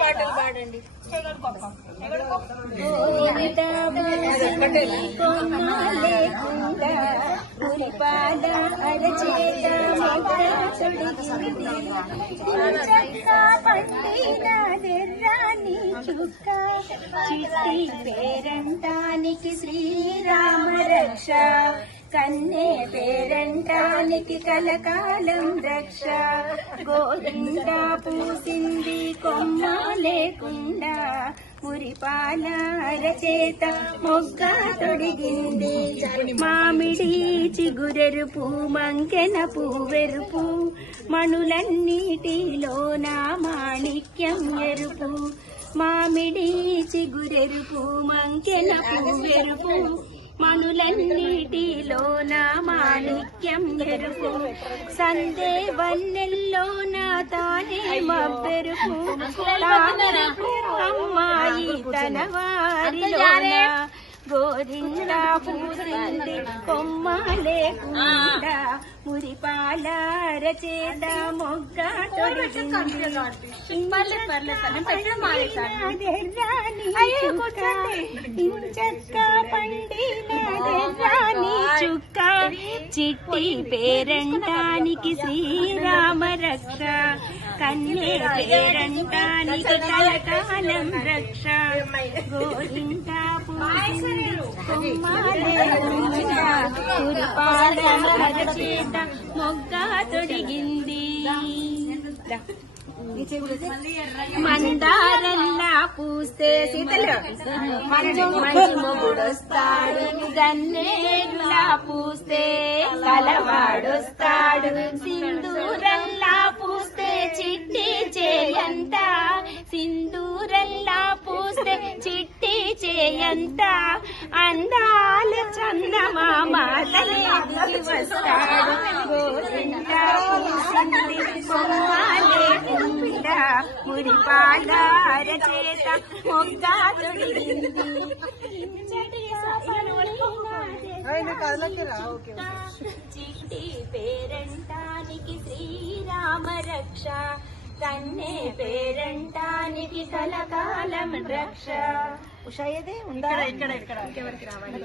పాటలు పాడండి. చిట్టి పేరంటానికి శ్రీరామ రక్ష, కన్నే పేరంటానికి కలకాలం రక్ష. గోరింట పూసింది కొమ్మ లేకుండా, మురిపాల అరచేత మొగ్గ తొడిగింది. మామిడి చిగురెరుపు మంకెన పువ్వెరుపు, మణులన్నిటిలోన మాణిక్యం ఎరుపు. మామిడి చిగురెరుపు మంకెన పువ్వెరుపు, మణులన్నిటిలోన మాణిక్యం ఎరుపు. సందే వన్నెల్లోన తానే మబ్బెరుపు, అమ్మాయి తన వారిలోన. గోరింట పూసింది కొమ్మ లేకుండా, మురిపాల అరచేత మొగ్గ తొడిగింది. ఇంచక్క పండిన రాణి చుక్క, చిట్టి పేరంటానికి శ్రీరామ రక్ష, కన్నే పేరంటానికి కలకాలం రక్ష. గోరింట పూసింది కొమ్మ లేకుండా, మురిపాల అరచేత మొగ్గ తొడిగింది. మందారల్లా పూస్తే సీతలు మంచి మొగుడొస్తాడు, గన్నేరులా పూస్తే కలవాడొస్తాడు. సింధూరల్లా పూస్తే చిట్టి చేయంత, సింధూరల్లా పూస్తే చిట్టి చేయంత. అందాల చందమామ తలే దిగి వస్తాడు. గోరింట పూసింది కొమ్మ లేకుండా, మురిపాల అరచేత మొగ్గ తొడిగింది. చిట్టి పేరంటానికి శ్రీరామ రక్ష, కన్నే పేరంటానికి కలకాలం రక్ష. ఉషాయదే ఉందా? ఇక్కడ ఇంకెవరికి రావాలి?